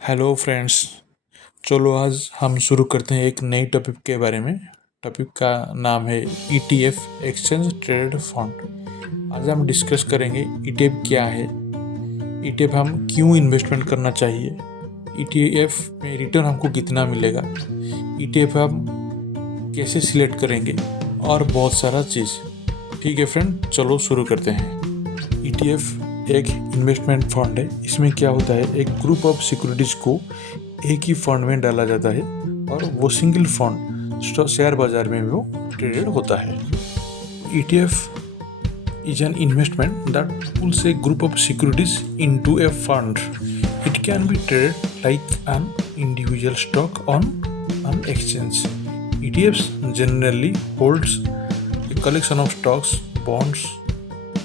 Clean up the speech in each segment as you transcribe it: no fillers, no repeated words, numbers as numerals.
Hello friends. चलो आज हम शुरू करते हैं एक नई टॉपिक के बारे में। टॉपिक का नाम है ईटीएफ एक्सचेंज ट्रेडेड फंड। आज हम डिस्कस करेंगे ईटीएफ क्या है, ईटीएफ हम क्यों इन्वेस्टमेंट करना चाहिए, ईटीएफ में रिटर्न हमको कितना मिलेगा, ईटीएफ हम कैसे सिलेक्ट करेंगे और बहुत सारा चीज़। ठीक है फ्रेंड, चलो शुरू करते हैं। ईटीएफ एक इन्वेस्टमेंट फंड है। इसमें क्या होता है, एक ग्रुप ऑफ सिक्योरिटीज को एक ही फंड में डाला जाता है और वो सिंगल फंड शेयर बाजार में वो ट्रेडेड होता है। ETF is an investment that pools A group of securities into A fund. It can be traded like an individual stock on an exchange. ETFs generally holds a collection of stocks, bonds,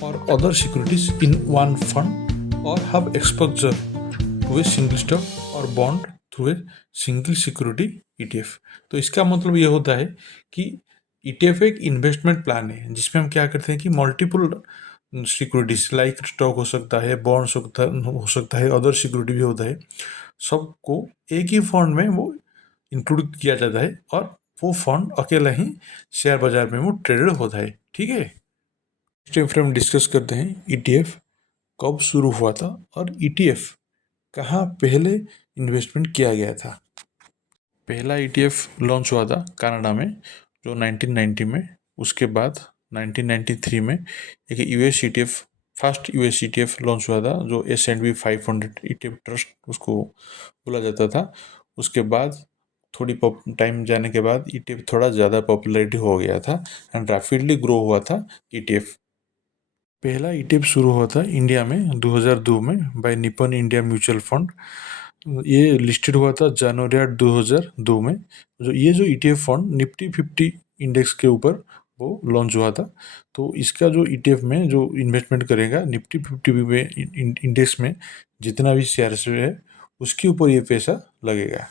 or other securities in one fund or have exposure to a single stock or bond through a single security ETF. तो इसका मतलब ये होता है कि ETF एक investment plan है जिसमें हम क्या करते हैं कि मल्टीपल सिक्योरिटीज लाइक स्टॉक हो सकता है, बॉन्ड्स हो सकता है, अदर सिक्योरिटी भी होता है, सबको एक ही फंड में वो इंक्लूड किया जाता है और वो फंड अकेला ही शेयर बाजार में वो ट्रेडेड होता है। ठीक है, नेक्स्ट फिर हम डिस्कस करते हैं ईटीएफ कब शुरू हुआ था और ईटीएफ कहाँ पहले इन्वेस्टमेंट किया गया था। पहला ईटीएफ लॉन्च हुआ था कनाडा में जो 1990 में, उसके बाद 1993 में एक US ETF, first US ETF launch हुआ था जो S&P 500 ईटीएफ ट्रस्ट उसको बोला जाता था। उसके बाद थोड़ी टाइम जाने के बाद ईटीएफ थोड़ा ज़्यादा पॉपुलैरिटी हो गया था एंड रैपिडली ग्रो हुआ था ईटीएफ। पहला ईटीएफ शुरू हुआ था इंडिया में 2002 में by Nippon India mutual fund. ये लिस्टेड हुआ था जनवरी 2002 में। जो ईटीएफ फंड निफ्टी 50 इंडेक्स के ऊपर वो लॉन्च हुआ था। तो इसका जो ईटीएफ में जो इन्वेस्टमेंट करेगा निफ्टी 50 में इंडेक्स में जितना भी शेयर्स है उसके ऊपर ये पैसा लगेगा।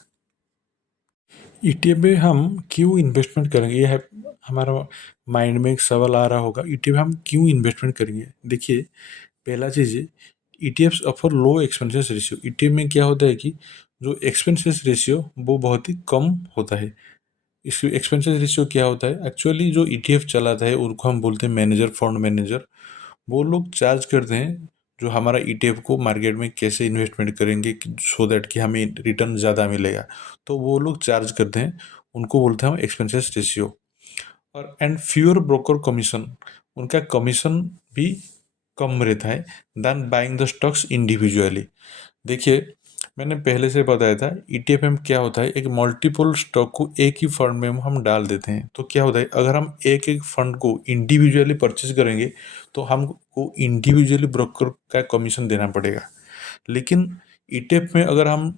ईटीएफ में हम क्यों इन्वेस्टमेंट करेंगे, ये है हमारा माइंड में एक सवाल आ रहा होगा। ईटीएफ हम क्यों इन्वेस्टमेंट करेंगे? देखिए, पहला चीज़ है ईटीएफ्स ऑफर लो एक्सपेंसेस रेशियो। ईटीएफ में क्या होता है कि जो एक्सपेंसेस रेशियो वो बहुत ही कम होता है। इस एक्सपेंसेस रेशियो क्या होता है, एक्चुअली जो ईटीएफ चलाता है उनको हम बोलते हैं मैनेजर, फंड मैनेजर। वो लोग चार्ज करते हैं जो हमारा ईटीएफ को मार्केट में कैसे इन्वेस्टमेंट करेंगे सो दैट कि हमें रिटर्न ज़्यादा मिलेगा। तो वो लोग चार्ज करते हैं, उनको बोलते हैं हम एक्सपेंसेस रेशियो। और एंड फ्यूअर ब्रोकर कमीशन, उनका कमीशन भी कम रहता है than buying the stocks individually. देखिए, मैंने पहले से बताया था ईटीएफ में क्या होता है, एक मल्टीपल स्टॉक को एक ही फंड में हम डाल देते हैं। तो क्या होता है, अगर हम एक एक फंड को इंडिविजुअली परचेज करेंगे तो हमको इंडिविजुअली ब्रोकर का कमीशन देना पड़ेगा। लेकिन ईटीएफ में अगर हम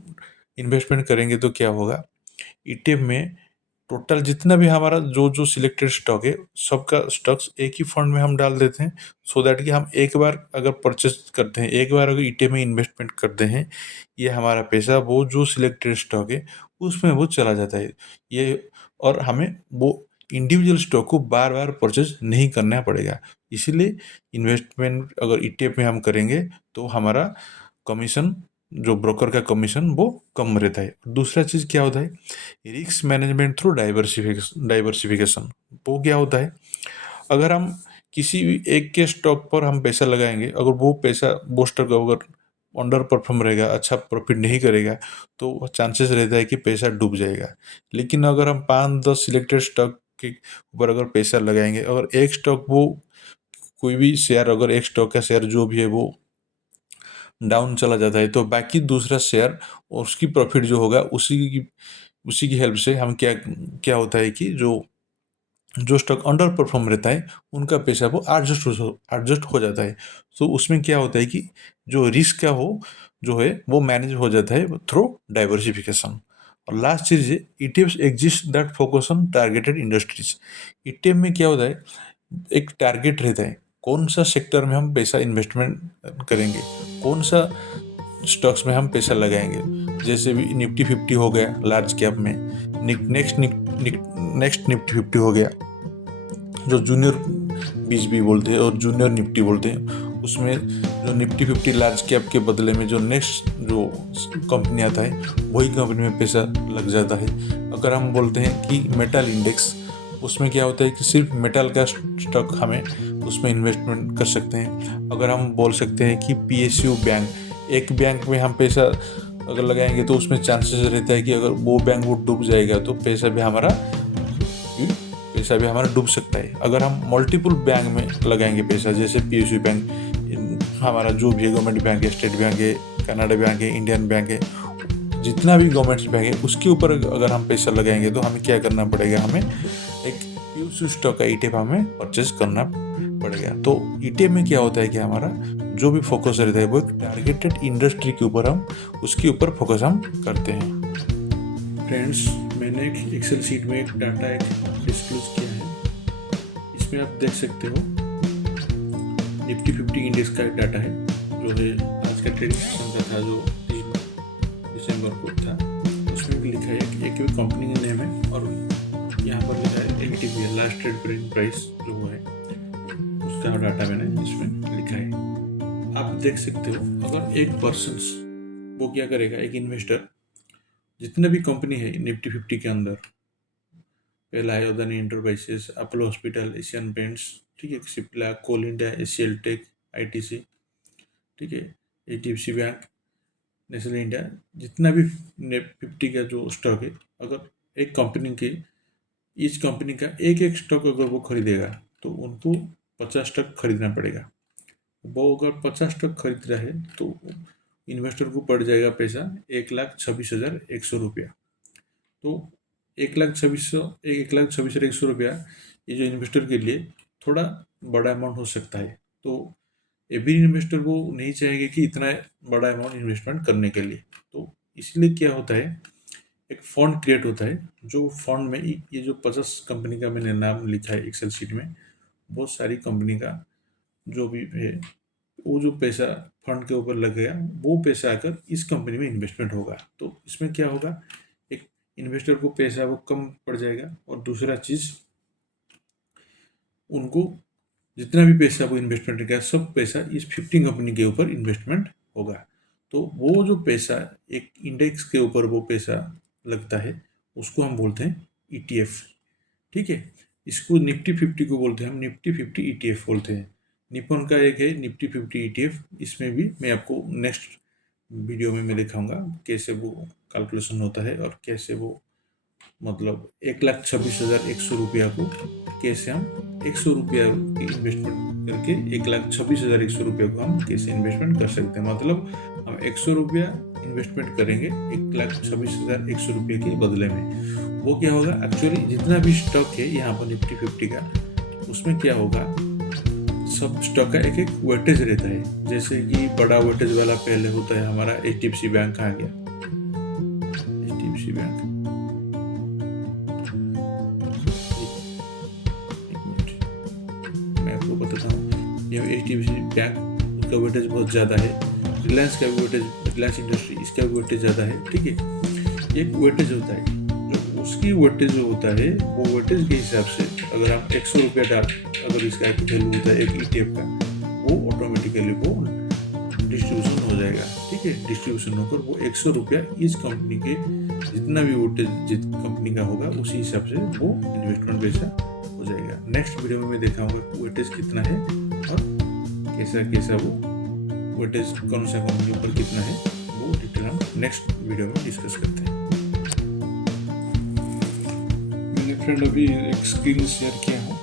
इन्वेस्टमेंट करेंगे तो क्या होगा, ईटीएफ में टोटल जितना भी हमारा जो जो सिलेक्टेड स्टॉक है सबका स्टॉक्स एक ही फंड में हम डाल देते हैं सो दैट कि हम एक बार अगर परचेज करते हैं, एक बार अगर ईटीएफ में इन्वेस्टमेंट करते हैं, ये हमारा पैसा वो जो सिलेक्टेड स्टॉक है उसमें वो चला जाता है ये, और हमें वो इंडिविजुअल स्टॉक को बार बार परचेज नहीं करना पड़ेगा। इसीलिए इन्वेस्टमेंट अगर ईटीएफ में हम करेंगे तो हमारा कमीशन, जो ब्रोकर का कमीशन वो कम रहता है। दूसरा चीज़ क्या होता है, रिस्क मैनेजमेंट थ्रू डाइवर्सिफिकेशन। वो क्या होता है, अगर हम किसी भी एक के स्टॉक पर हम पैसा लगाएंगे, अगर वो स्टॉक अगर अंडर परफॉर्म रहेगा, अच्छा प्रॉफिट नहीं करेगा, तो चांसेस रहता है कि पैसा डूब जाएगा। लेकिन अगर हम 5-10 सिलेक्टेड स्टॉक के ऊपर अगर पैसा लगाएंगे, अगर एक स्टॉक वो कोई भी शेयर, अगर एक स्टॉक का शेयर जो भी है वो डाउन चला जाता है तो बाकी दूसरा शेयर और उसकी प्रॉफिट जो होगा उसी की हेल्प से हम क्या क्या होता है कि जो जो स्टॉक अंडर परफॉर्म रहता है उनका पैसा वो एडजस्ट हो जाता है। तो उसमें क्या होता है कि जो रिस्क का हो जो है वो मैनेज हो जाता है थ्रू डाइवर्सिफिकेशन। और लास्ट चीज़ है ETFs exist that focus on targeted industries. ETF में क्या होता है, एक टारगेट रहता है कौन सा सेक्टर में हम पैसा इन्वेस्टमेंट करेंगे, कौन सा स्टॉक्स में हम पैसा लगाएंगे। जैसे भी निफ्टी 50 हो गया लार्ज कैप में, नेक्स्ट निफ्टी 50 हो गया जो जूनियर 20 भी बोलते हैं और जूनियर निफ्टी बोलते हैं, उसमें जो निफ्टी 50 लार्ज कैप के बदले में जो नेक्स्ट जो कंपनी आता है वही कंपनी में पैसा लग जाता है। अगर हम बोलते हैं कि मेटल इंडेक्स, उसमें क्या होता है कि सिर्फ मेटल का स्टॉक हमें उसमें इन्वेस्टमेंट कर सकते हैं। अगर हम बोल सकते हैं कि PSU बैंक, एक बैंक में हम पैसा अगर लगाएंगे तो उसमें चांसेस रहता है कि अगर वो बैंक वो डूब जाएगा तो पैसा भी हमारा डूब सकता है। अगर हम मल्टीपल बैंक में लगाएंगे पैसा, जैसे PSU बैंक, हमारा जो भी गवर्नमेंट बैंक है, स्टेट बैंक है, कनाडा बैंक है, इंडियन बैंक है, जितना भी गवर्नमेंट बैंक है उसके ऊपर अगर हम पैसा लगाएंगे तो हमें क्या करना पड़ेगा, हमें एक PSU स्टॉक का ETF हमें परचेज करना पड़ेगा। तो ETF में क्या होता है कि हमारा जो भी फोकस रहता है वो एक टारगेटेड इंडस्ट्री के ऊपर हम उसके ऊपर फोकस हम करते हैं। फ्रेंड्स, मैंने एक एक्सेल शीट में एक डाटा डिस्क्लोज किया है। इसमें आप देख सकते हो निफ्टी 50 इंडेक्स का एक डाटा है जो है आज का ट्रेडिंग सेशन का था, जो 3 दिसंबर को था। उसमें भी लिखा है कि एक कंपनी का नेम है और यहाँ पर लिखा है LTP, last trade print price जो है उसका डाटा मैंने इसमें लिखा है। आप देख सकते हो अगर एक पर्सन वो क्या करेगा, एक इन्वेस्टर जितने भी कंपनी है निफ्टी 50 के अंदर, पहला है Adani enterprises, Apollo hospital, Asian paints, ठीक है, सिप्ला, कोल इंडिया, एशियल टेक, ITC, ठीक है, HDFC बैंक, नेस्ले इंडिया, जितना भी 50 का जो स्टॉक है, अगर एक कंपनी के इस कंपनी का एक एक स्टॉक अगर वो खरीदेगा तो उनको 50 स्टॉक खरीदना पड़ेगा। वो अगर 50 स्टॉक खरीद रहा है तो इन्वेस्टर को पड़ जाएगा पैसा 1,26,100 रुपया। तो 1,26,100 रुपया ये जो इन्वेस्टर के लिए थोड़ा बड़ा अमाउंट हो सकता है। तो एवरी इन्वेस्टर को नहीं चाहेंगे कि इतना बड़ा अमाउंट इन्वेस्टमेंट करने के लिए। तो इसलिए क्या होता है, एक फंड क्रिएट होता है, जो फंड में ये जो 50 कंपनी का मैंने नाम लिखा है एक्सेल शीट में, बहुत सारी कंपनी का जो भी है वो जो पैसा फंड के ऊपर लगेगा वो पैसा आकर इस कंपनी में इन्वेस्टमेंट होगा। तो इसमें क्या होगा, एक इन्वेस्टर को पैसा वो कम पड़ जाएगा और दूसरा चीज़ उनको जितना भी पैसा वो इन्वेस्टमेंट करेगा सब पैसा इस 50 कंपनी के ऊपर इन्वेस्टमेंट होगा। तो वो जो पैसा एक इंडेक्स के ऊपर वो पैसा लगता है उसको हम बोलते हैं ETF, ठीक है। इसको निफ्टी 50 को बोलते हैं हम निफ्टी 50 ETF बोलते हैं। निपन का एक है निफ्टी 50 ETF, इसमें भी मैं आपको नेक्स्ट वीडियो में मैं दिखाऊंगा कैसे वो कैलकुलेशन होता है और कैसे वो मतलब 1,26,100 रुपया को कैसे हम 100 रुपया की इन्वेस्टमेंट करके 1,26,100 रुपया को हम कैसे इन्वेस्टमेंट कर सकते हैं। मतलब हम 100 रुपया इन्वेस्टमेंट करेंगे 1,26,100 रुपये के बदले में। वो क्या होगा, एक्चुअली जितना भी स्टॉक है यहाँ पर निफ्टी 50 का, उसमें क्या होगा, सब स्टॉक का एक एक वेटेज रहता है। जैसे कि बड़ा वेटेज वाला पहले होता है हमारा HDFC बैंक आ गया, HDFC बैंक, HDFC बैंक उसका वेटेज बहुत ज़्यादा है। रिलायंस का भी वेटेज, रिलायंस इंडस्ट्री इसका भी वेटेज ज़्यादा है, ठीक है। एक वेटेज होता है, जो उसकी वेटेज जो होता है वो वेटेज के हिसाब से अगर हम 100 रुपया डाल, अगर इसका एक वैल्यू होता है एक ETF का, वो ऑटोमेटिकली वो डिस्ट्रीब्यूशन हो जाएगा, ठीक है। डिस्ट्रीब्यूशन होकर वो 100 रुपया इस कंपनी के जितना भी वेटेज जिस कंपनी का होगा उसी हिसाब से वो इन्वेस्टमेंट पैसा हो जाएगा। नेक्स्ट वीडियो में मैं दिखाऊंगा वेटेज कितना है और कैसा कैसा वो वेटेज कौन सा कंपनी ऊपर कितना है, वो डिटेल हम नेक्स्ट वीडियो में डिस्कस करते हैं। मैंने फ्रेंड अभी एक स्क्रीन शेयर किया हूँ,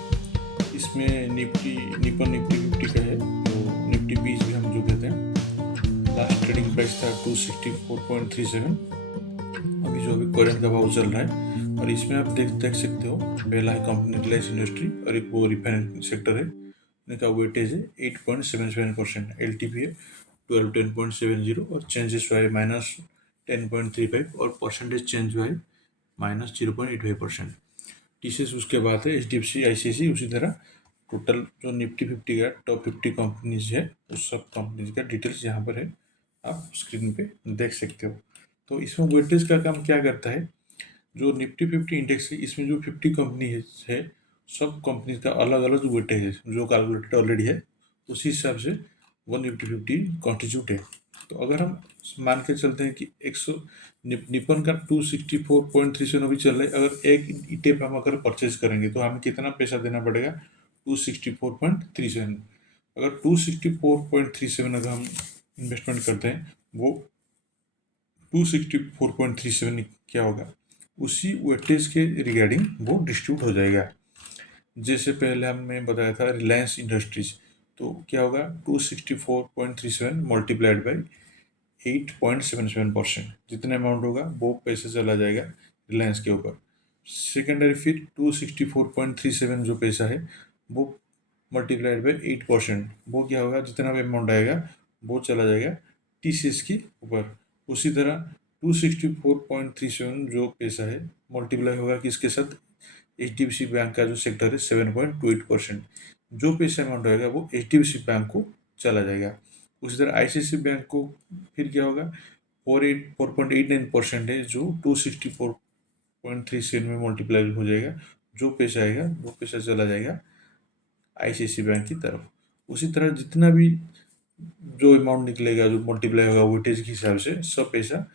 इसमें निपन निफ्टी 50 का है, तो निफ्टी 20 भी हम जो कहते हैं। लास्ट ट्रेडिंग प्राइस था 264.37, अभी जो अभी करंट का भाव चल रहा है। और इसमें आप देख सकते हो, पहला है कंपनी रिलायंस इंडस्ट्री और एक वो रिफाइनरी सेक्टर है, इनका वेटेज है 8.77%, LTP है 1210.70 और चेंजेस हुआ है -10.35 और परसेंटेज चेंज हुआ है -0.85%। TCS उसके बाद है HDFC, ICICI, उसी तरह टोटल जो निफ्टी 50 का टॉप 50 कंपनीज है उस सब कंपनीज का डिटेल्स यहाँ पर है, आप स्क्रीन पे देख सकते हो। तो इसमें वेटेज का काम क्या करता है, जो निफ्टी 50 इंडेक्स है इसमें जो 50 कंपनी है सब कंपनी का अलग अलग वेटेज है जो कैलकुलेटेड ऑलरेडी है, उसी हिसाब से वो निफ्टी 50 कॉन्स्टिट्यूट है। तो अगर हम मान के चलते हैं कि 100 निपन का 264.37 अभी चल रहा है, अगर एक ईटीएफ हम अगर परचेज करेंगे तो हमें कितना पैसा देना पड़ेगा? 264.37। अगर 264.37 अगर हम इन्वेस्टमेंट करते हैं, वो 264.37 क्या होगा, उसी वेटेज के रिगार्डिंग वो डिस्ट्रीब्यूट हो जाएगा। जैसे पहले हमने बताया था रिलायंस इंडस्ट्रीज, तो क्या होगा 264.37 मल्टीप्लाइड बाई 8.77%, जितना अमाउंट होगा वो पैसे चला जाएगा रिलायंस के ऊपर। सेकेंडरी फिर 264.37 जो पैसा है वो मल्टीप्लाइड बाई 8%, वो क्या होगा, जितना भी अमाउंट आएगा वो चला जाएगा टीसीएस के ऊपर। उसी तरह 264.37 जो पैसा है मल्टीप्लाई होगा किसके साथ, HDFC बैंक का जो सेक्टर है 7.28%, जो पैसा अमाउंट आएगा वो HDFC बैंक को चला जाएगा। उसी तरह ICICI बैंक को फिर क्या होगा, 4.89% है जो 264.37 में मल्टीप्लाई हो जाएगा, जो पैसा आएगा वो पैसा चला जाएगा ICICI बैंक की तरफ। उसी तरह जितना भी जो अमाउंट निकलेगा जो मल्टीप्लाई होगा वेटेज के हिसाब से, सब पैसा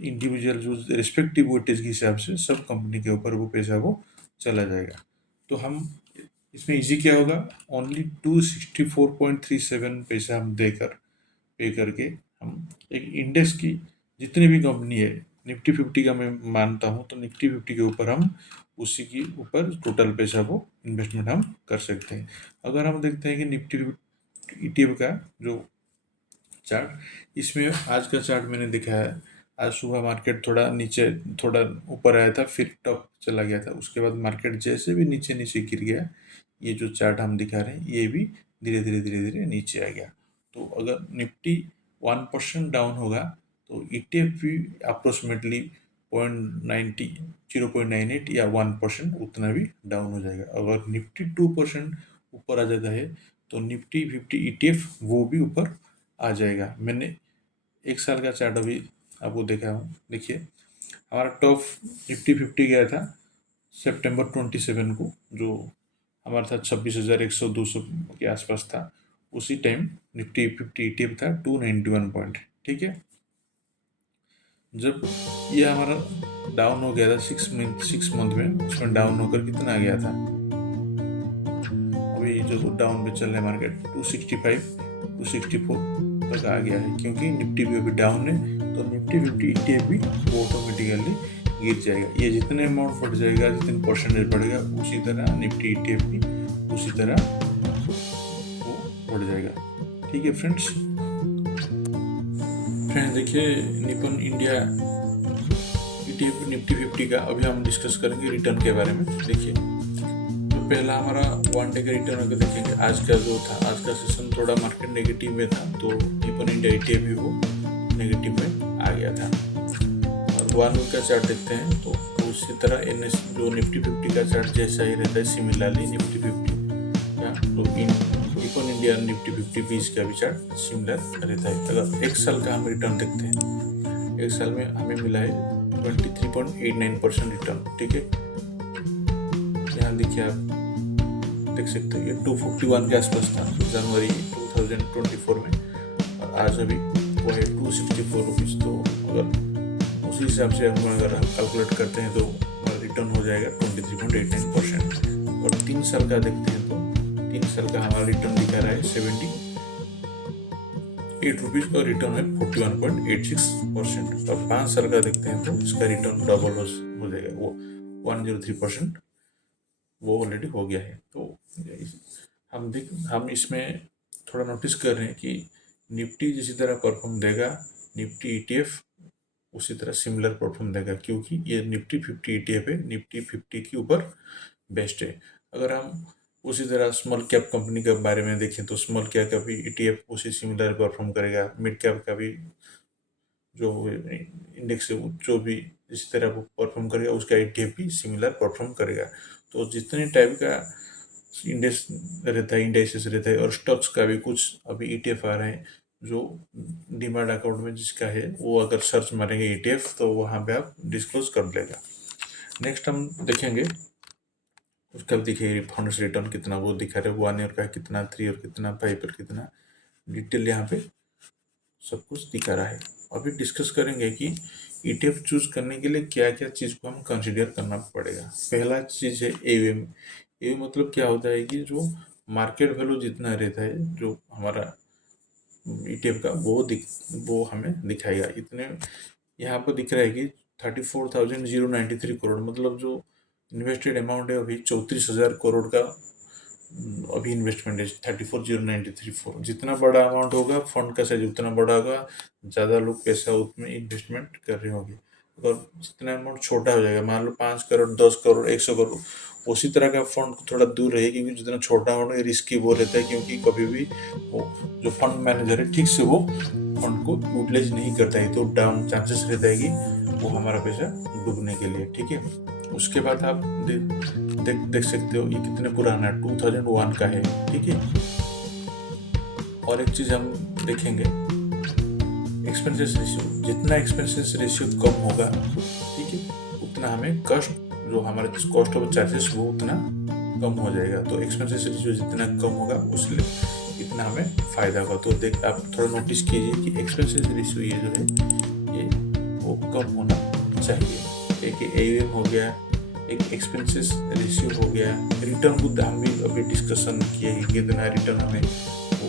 इंडिविजुअल जो रिस्पेक्टिव वेटेज के हिसाब से सब कंपनी के ऊपर वो पैसा वो चला जाएगा। तो हम इसमें इजी क्या होगा, ओनली 264.37 पैसा हम देकर पे करके हम एक इंडेक्स की जितनी भी कंपनी है, निफ्टी 50 का मैं मानता हूँ, तो निफ्टी 50 के ऊपर हम उसी के ऊपर टोटल पैसा को इन्वेस्टमेंट हम कर सकते हैं। अगर हम देखते हैं कि निफ्टी ETF का जो चार्ट, इसमें आज का चार्ट मैंने देखा है, आज सुबह मार्केट थोड़ा नीचे थोड़ा ऊपर आया था, फिर टॉप चला गया था, उसके बाद मार्केट जैसे भी नीचे नीचे गिर गया, ये जो चार्ट हम दिखा रहे हैं ये भी धीरे धीरे नीचे आ गया। तो अगर निफ्टी 1% डाउन होगा तो ETF भी अप्रोक्सीमेटली 0.98 या 1% उतना भी डाउन हो जाएगा। अगर निफ्टी 2% ऊपर आ जाता है तो निफ्टी 50 ETF वो भी ऊपर आ जाएगा। मैंने एक साल का चार्ट अभी आपको देखा हूँ, देखिए हमारा टॉप निफ्टी 50 गया था सितंबर 27 को, जो हमारा था 26,100-200 के आसपास था। उसी टाइम निफ्टी 50 ETF था 291 पॉइंट, ठीक है। जब ये हमारा डाउन हो गया था 6 मंथ में, उसमें डाउन होकर कितना आ गया था, अभी जो डाउन पे चल रहा है मार्केट 265 264 तक आ गया है, क्योंकि निफ्टी भी अभी डाउन है। तो निफ्टी 50 ETF भी वो ऑटोमेटिकली गिर जाएगा। ये जितने अमाउंट बढ़ जाएगा, जितने परसेंटेज बढ़ेगा, उसी तरह निफ्टी ETF भी उसी तरह वो बढ़ जाएगा। ठीक है फ्रेंड्स, देखिए निपन इंडिया ETF निफ्टी 50 का अभी हम डिस्कस करेंगे रिटर्न के बारे में। देखिए तो पहला हमारा 1 डे का रिटर्न अगर देखेंगे, आज का जो था, आज का सेशन थोड़ा मार्केट नेगेटिव में था, तो निपन इंडिया ETF भी वो नेगेटिव में आ गया था। और 1 वीक का चार्ट देखते हैं तो उसी तरह NS जो निफ्टी 50 का चार्ट जैसा ही रहता है, सिमिलरली निफ्टी 50 या तो निपन इंडिया निफ्टी 50 20 का भी चार्ट सिमिलर रहता है। अगर एक साल का हम रिटर्न देखते हैं, एक साल में हमें मिला है 23.89% रिटर्न, ठीक है। यहाँ देखिए आप देख सकते हैं ये 251 के आसपास था जनवरी 2024 में, और आज अभी वो है 264 रुपीज़। तो अगर उसी हिसाब से हम अगर कैलकुलेट करते हैं तो हमारा रिटर्न हो जाएगा 23.89%। और 3 साल का देखते हैं तो 3 साल का हमारा रिटर्न दिखा रहा है 78 रुपीज़ और रिटर्न है 41.86%। और 5 साल का देखते हैं तो इसका रिटर्न डबल हो जाएगा, वो 103% वो ऑलरेडी हो गया है। तो हम इसमें थोड़ा नोटिस कर रहे हैं कि निफ्टी जिसी तरह परफॉर्म देगा, निफ्टी ETF उसी तरह सिमिलर परफॉर्म देगा, क्योंकि ये निफ्टी 50 ETF है, निफ्टी 50 के ऊपर बेस्ट है। अगर हम उसी तरह स्मॉल कैप कंपनी के बारे में देखें तो स्मॉल कैप का भी ETF उसी सिमिलर परफॉर्म करेगा, मिड कैप का भी जो इंडेक्स है जो भी इस तरह वो परफॉर्म करेगा, उसका ETF भी सिमिलर परफॉर्म करेगा। तो जितने टाइप का इंडेक्स रहता है, इंडेक्सेस रहता है, और स्टॉक्स का भी कुछ अभी ETF आ रहे हैं जो डीमैट अकाउंट में जिसका है, वो अगर सर्च मारेंगे ETF तो वहाँ पे आप डिस्क्लोज कर देगा। नेक्स्ट हम देखेंगे उसका दिखे फंड्स रिटर्न कितना वो दिखा रहे, 1 ईयर का कितना, 3 ईयर कितना, 5 ईयर कितना, डिटेल यहाँ पे सब कुछ दिखा रहा है। अभी डिस्कस करेंगे कि ETF चूज करने के लिए क्या क्या चीज़ को हम कंसिडर करना पड़ेगा। पहला चीज़ है AUM। AUM मतलब क्या होता है कि जो मार्केट वैल्यू जितना रहता है जो हमारा ETF का वो हमें दिखाएगा। इतने यहाँ पर दिख रहा है कि 34,093 करोड़, मतलब जो इन्वेस्टेड अमाउंट है अभी 34,000 करोड़ का अभी इन्वेस्टमेंट है। 34,093 जितना बड़ा अमाउंट होगा फंड का साइज उतना बड़ा होगा, ज़्यादा लोग पैसा उसमें इन्वेस्टमेंट कर रहे होंगे। अगर जितना अमाउंट छोटा हो जाएगा, मान लो 5 करोड़ 10 करोड़ 100 करोड़, उसी तरह का फंड थोड़ा दूर रहे, क्योंकि जितना छोटा अमाउंट रिस्की वो रहता है, क्योंकि कभी भी वो जो फंड मैनेजर है ठीक से वो फंड को यूटिलाइज नहीं करता है, तो डाउन चांसेस रहता है कि वो हमारा पैसा डूबने के लिए। ठीक है, उसके बाद आप देख सकते हो ये कितने पुराना है, 2001 का है। ठीक है, और एक चीज हम देखेंगे एक्सपेंसेस रेशियो। जितना एक्सपेंसेस रेशियो कम होगा, ठीक है, उतना हमें कॉस्ट जो हमारे कॉस्ट ऑफ चार्जेस वो उतना कम हो जाएगा। तो एक्सपेंसेस रेशियो जितना कम होगा उसलिए इतना हमें फायदा होगा। तो देख आप थोड़ा नोटिस कीजिए कि एक्सपेंसेस रेशियो ये जो है ये वो कम होना चाहिए। एक AUM हो गया, एक एक्सपेंसेस रेशियो हो गया, रिटर्न को हम भी अभी डिस्कशन किए कि कितना रिटर्न हमें वो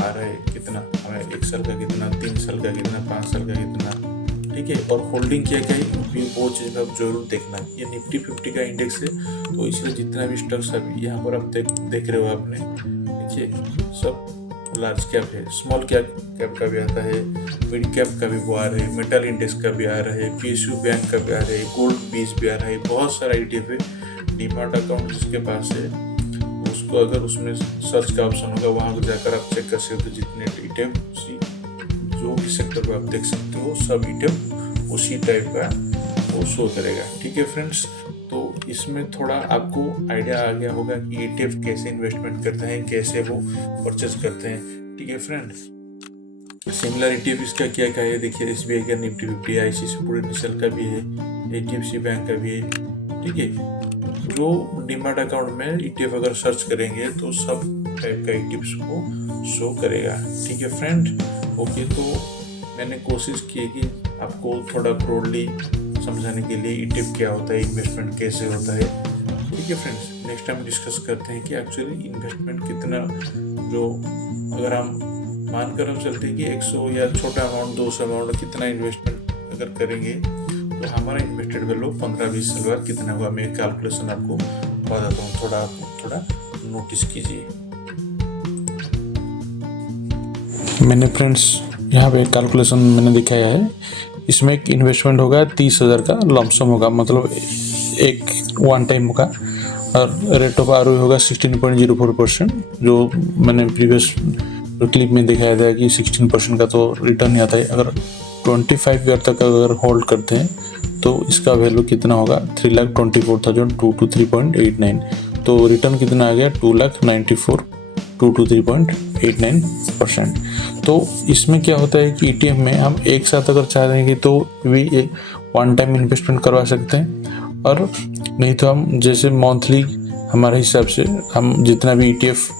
आ रहा है, कितना हमें 1 साल का कितना, 3 साल का कितना, 5 साल का कितना। ठीक है, और होल्डिंग क्या क्या है वो चीज़ में आप जरूर देखना। ये निफ्टी 50 का इंडेक्स है, तो इसलिए जितना भी स्टॉक्स अभी यहाँ पर आप देख रहे हो आपने, देखिए सब लार्ज कैप है, स्मॉल कैप का भी आता है, मिड कैप का भी वो आ रहा है, मेटल इंडेक्स का भी आ रहा है, PSU बैंक का भी आ रहा है, गोल्ड बीज भी आ रहा है, बहुत सारा ETF है। डीमार्ट अकाउंट जिसके पास है उसको अगर उसमें सर्च का ऑप्शन होगा वहाँ पर जाकर आप चेक कर सकते हो, जितने ETF जो भी सेक्टर पे आप देख सकते हो सब ETF उसी टाइप का वो शो करेगा। ठीक है फ्रेंड्स, तो इसमें थोड़ा आपको आइडिया आ गया होगा कि ETF कैसे इन्वेस्टमेंट करते हैं, कैसे वो परचेज करते हैं। ठीक है फ्रेंड, सिमिलर ETF इसका क्या क्या है देखिए, SBI का निफ्टी 50, ICICI प्रूडेंशियल का भी है, HDFC बैंक का भी है। ठीक है, जो डीमैट अकाउंट में ETF अगर सर्च करेंगे तो सब टाइप का ETFs को शो करेगा। ठीक है फ्रेंड, ओके, तो मैंने कोशिश की कि आपको थोड़ा ब्रॉडली समझाने के लिए ETF क्या होता है, इन्वेस्टमेंट कैसे होता है। ठीक है फ्रेंड्स, नेक्स्ट टाइम डिस्कस करते हैं कि एक्चुअली इन्वेस्टमेंट कितना, जो अगर हम मानकर हम चलते हैं कि 100 या छोटा अमाउंट 200 अमाउंट कितना इन्वेस्टमेंट अगर करेंगे तो हमारा इन्वेस्टेड वैल्यू 15-20 साल बाद कितना होगा। मैं कैलकुलेशन आपको बताता हूँ, थोड़ा नोटिस कीजिए। मैंने फ्रेंड्स यहाँ पे कैलकुलेशन मैंने दिखाया है, इसमें एक इन्वेस्टमेंट होगा 30,000 का लमसम होगा, मतलब एक वन टाइम होगा, और रेट ऑफ ROE होगा 16.04%। जो मैंने प्रीवियस क्लिप में दिखाया था कि 16% का तो रिटर्न ही आता है। अगर 25 ईयर तक अगर होल्ड करते हैं तो इसका वैल्यू कितना होगा, 3,24,223.89। तो रिटर्न कितना आ गया, 2,94,223.89%। तो इसमें क्या होता है कि ETF में हम एक साथ अगर चाहेंगे तो भी एक वन टाइम इन्वेस्टमेंट करवा सकते हैं, और नहीं तो हम जैसे मंथली हमारे हिसाब से हम जितना भी ETF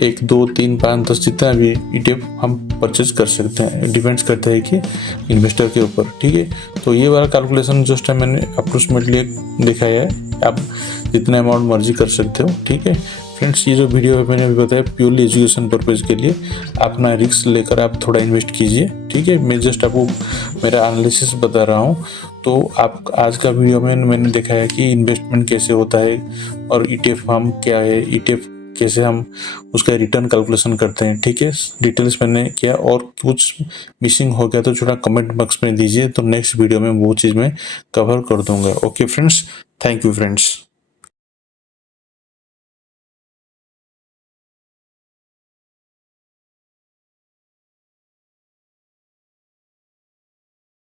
1, 2, 3, 5, 10 जितना भी ETF हम परचेज कर सकते हैं, डिपेंड्स करता है कि इन्वेस्टर के ऊपर। ठीक है, तो ये वाला कैलकुलेशन जो टाइम मैंने अप्रोक्सीमेटली दिखाया है, आप जितना अमाउंट मर्जी कर सकते हो। ठीक है फ्रेंड्स, ये जो वीडियो है मैंने अभी बताया प्योरली एजुकेशन पर्पज़ के लिए, अपना रिस्क लेकर आप थोड़ा इन्वेस्ट कीजिए। ठीक है, मैं जस्ट आपको मेरा एनालिसिस बता रहा हूँ। तो आप आज का वीडियो में मैंने दिखाया कि इन्वेस्टमेंट कैसे होता है, और ETF हम क्या है, ETF कैसे हम उसका रिटर्न कैलकुलेशन करते हैं। ठीक है, डिटेल्स मैंने किया, और कुछ मिसिंग हो गया तो थोड़ा कमेंट बॉक्स में दीजिए, तो नेक्स्ट वीडियो में वो चीज़ मैं कवर कर दूंगा। Okay friends, thank you friends.